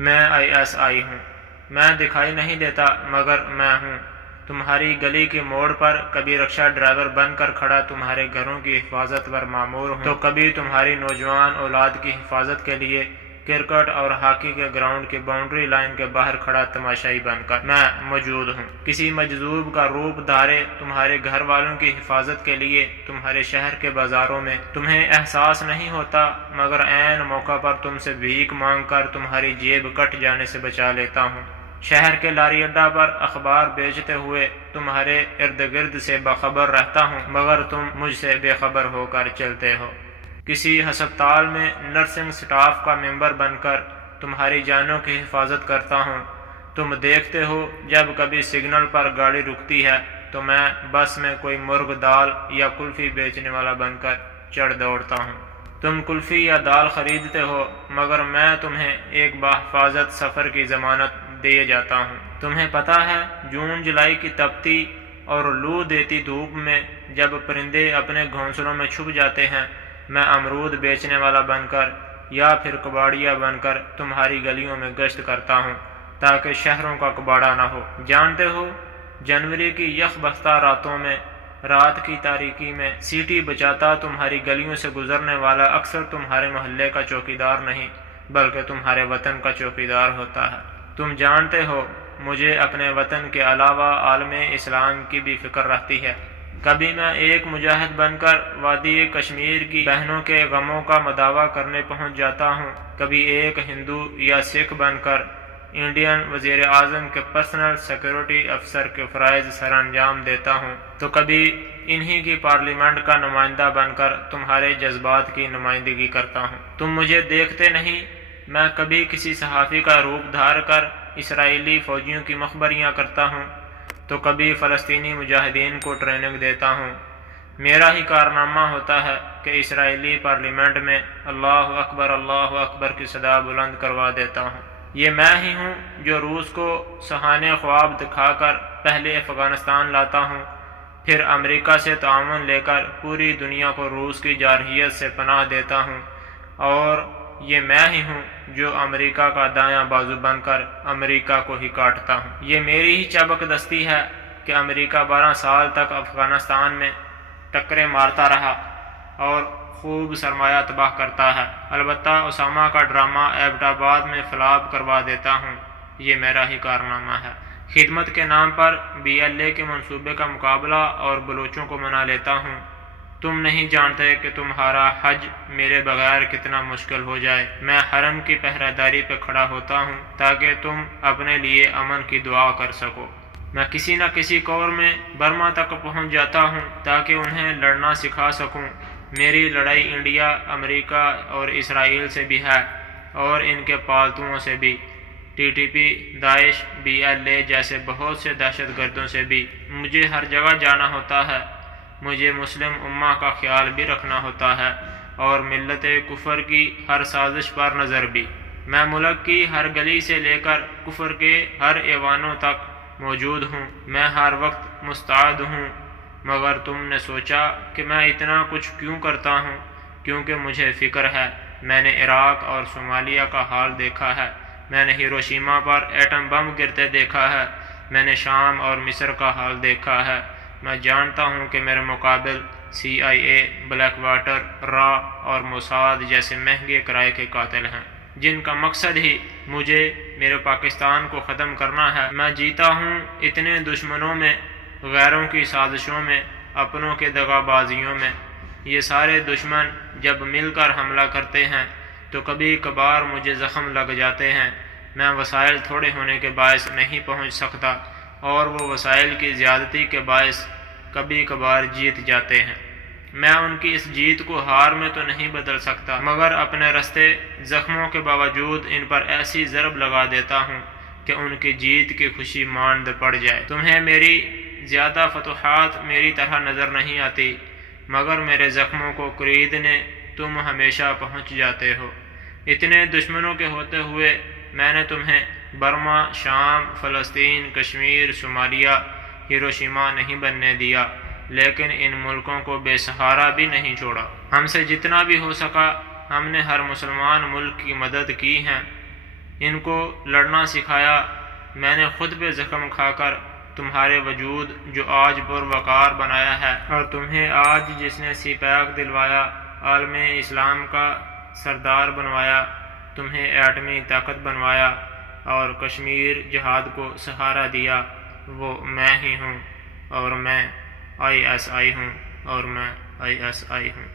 میں ISI ہوں، میں دکھائی نہیں دیتا مگر میں ہوں۔ تمہاری گلی کے موڑ پر کبھی رکشہ ڈرائیور بن کر کھڑا تمہارے گھروں کی حفاظت پر مامور ہوں، تو کبھی تمہاری نوجوان اولاد کی حفاظت کے لیے کرکٹ اور ہاکی کے گراؤنڈ کی باؤنڈری لائن کے باہر کھڑا تماشائی بن کر میں موجود ہوں۔ کسی مجذوب کا روپ دھارے تمہارے گھر والوں کی حفاظت کے لیے تمہارے شہر کے بازاروں میں تمہیں احساس نہیں ہوتا مگر عین موقع پر تم سے بھیک مانگ کر تمہاری جیب کٹ جانے سے بچا لیتا ہوں۔ شہر کے لاری اڈا پر اخبار بیچتے ہوئے تمہارے ارد گرد سے باخبر رہتا ہوں مگر تم مجھ سے بے خبر ہو کر چلتے ہو۔ کسی ہسپتال میں نرسنگ سٹاف کا ممبر بن کر تمہاری جانوں کی حفاظت کرتا ہوں۔ تم دیکھتے ہو جب کبھی سگنل پر گاڑی رکتی ہے تو میں بس میں کوئی مرغ دال یا کلفی بیچنے والا بن کر چڑھ دوڑتا ہوں۔ تم کلفی یا دال خریدتے ہو مگر میں تمہیں ایک بحفاظت سفر کی ضمانت دیے جاتا ہوں۔ تمہیں پتہ ہے جون جولائی کی تپتی اور لو دیتی دھوپ میں جب پرندے اپنے گھونسلوں میں چھپ جاتے ہیں میں امرود بیچنے والا بن کر یا پھر کباڑیا بن کر تمہاری گلیوں میں گشت کرتا ہوں تاکہ شہروں کا کباڑا نہ ہو۔ جانتے ہو جنوری کی یخ بستہ راتوں میں رات کی تاریکی میں سیٹی بجاتا تمہاری گلیوں سے گزرنے والا اکثر تمہارے محلے کا چوکیدار نہیں بلکہ تمہارے وطن کا چوکیدار ہوتا ہے۔ تم جانتے ہو مجھے اپنے وطن کے علاوہ عالم اسلام کی بھی فکر رہتی ہے۔ کبھی میں ایک مجاہد بن کر وادی کشمیر کی بہنوں کے غموں کا مداوع کرنے پہنچ جاتا ہوں، کبھی ایک ہندو یا سکھ بن کر انڈین وزیر اعظم کے پرسنل سیکورٹی افسر کے فرائض سر انجام دیتا ہوں، تو کبھی انہی کی پارلیمنٹ کا نمائندہ بن کر تمہارے جذبات کی نمائندگی کرتا ہوں۔ تم مجھے دیکھتے نہیں، میں کبھی کسی صحافی کا روپ دھار کر اسرائیلی فوجیوں کی مخبریاں کرتا ہوں تو کبھی فلسطینی مجاہدین کو ٹریننگ دیتا ہوں۔ میرا ہی کارنامہ ہوتا ہے کہ اسرائیلی پارلیمنٹ میں اللہ اکبر کی صدا بلند کروا دیتا ہوں۔ یہ میں ہی ہوں جو روس کو سہانے خواب دکھا کر پہلے افغانستان لاتا ہوں، پھر امریکہ سے تعاون لے کر پوری دنیا کو روس کی جارحیت سے پناہ دیتا ہوں، اور یہ میں ہی ہوں جو امریکہ کا دایاں بازو بن کر امریکہ کو ہی کاٹتا ہوں۔ یہ میری ہی چابک دستی ہے کہ امریکہ 12 سال تک افغانستان میں ٹکریں مارتا رہا اور خوب سرمایہ تباہ کرتا ہے۔ البتہ اسامہ کا ڈرامہ ایبٹ آباد میں فلاپ کروا دیتا ہوں، یہ میرا ہی کارنامہ ہے۔ خدمت کے نام پر BLA کے منصوبے کا مقابلہ اور بلوچوں کو منا لیتا ہوں۔ تم نہیں جانتے کہ تمہارا حج میرے بغیر کتنا مشکل ہو جائے۔ میں حرم کی پہرہ داری پہ کھڑا ہوتا ہوں تاکہ تم اپنے لیے امن کی دعا کر سکو۔ میں کسی نہ کسی کور میں برما تک پہنچ جاتا ہوں تاکہ انہیں لڑنا سکھا سکوں۔ میری لڑائی انڈیا، امریکہ اور اسرائیل سے بھی ہے اور ان کے پالتوؤں سے بھی، TTP، داعش، BLA جیسے بہت سے دہشت گردوں سے بھی۔ مجھے ہر جگہ جانا ہوتا ہے، مجھے مسلم امہ کا خیال بھی رکھنا ہوتا ہے اور ملت کفر کی ہر سازش پر نظر بھی۔ میں ملک کی ہر گلی سے لے کر کفر کے ہر ایوانوں تک موجود ہوں، میں ہر وقت مستعد ہوں۔ مگر تم نے سوچا کہ میں اتنا کچھ کیوں کرتا ہوں؟ کیونکہ مجھے فکر ہے۔ میں نے عراق اور صومالیہ کا حال دیکھا ہے، میں نے ہیروشیما پر ایٹم بم گرتے دیکھا ہے، میں نے شام اور مصر کا حال دیکھا ہے۔ میں جانتا ہوں کہ میرے مقابل CIA، بلیک واٹر، را اور موساد جیسے مہنگے کرائے کے قاتل ہیں جن کا مقصد ہی مجھے، میرے پاکستان کو ختم کرنا ہے۔ میں جیتا ہوں اتنے دشمنوں میں، غیروں کی سازشوں میں، اپنوں کے دغا بازیوں میں۔ یہ سارے دشمن جب مل کر حملہ کرتے ہیں تو کبھی کبھار مجھے زخم لگ جاتے ہیں۔ میں وسائل تھوڑے ہونے کے باعث نہیں پہنچ سکتا اور وہ وسائل کی زیادتی کے باعث کبھی کبھار جیت جاتے ہیں۔ میں ان کی اس جیت کو ہار میں تو نہیں بدل سکتا مگر اپنے رستے زخموں کے باوجود ان پر ایسی ضرب لگا دیتا ہوں کہ ان کی جیت کی خوشی ماند پڑ جائے۔ تمہیں میری زیادہ فتوحات میری طرح نظر نہیں آتی مگر میرے زخموں کو خریدنے تم ہمیشہ پہنچ جاتے ہو۔ اتنے دشمنوں کے ہوتے ہوئے میں نے تمہیں برما، شام، فلسطین، کشمیر، صومالیہ، ہیروشیما نہیں بننے دیا، لیکن ان ملکوں کو بے سہارا بھی نہیں چھوڑا۔ ہم سے جتنا بھی ہو سکا ہم نے ہر مسلمان ملک کی مدد کی ہے۔ ان کو لڑنا سکھایا، میں نے خود پہ زخم کھا کر تمہارے وجود جو آج پروقار بنایا ہے، اور تمہیں آج جس نے سپاہیک دلوایا، عالم اسلام کا سردار بنوایا، تمہیں ایٹمی طاقت بنوایا اور کشمیر جہاد کو سہارا دیا، وہ میں ہی ہوں، اور میں ISI ہوں، اور میں ISI ہوں۔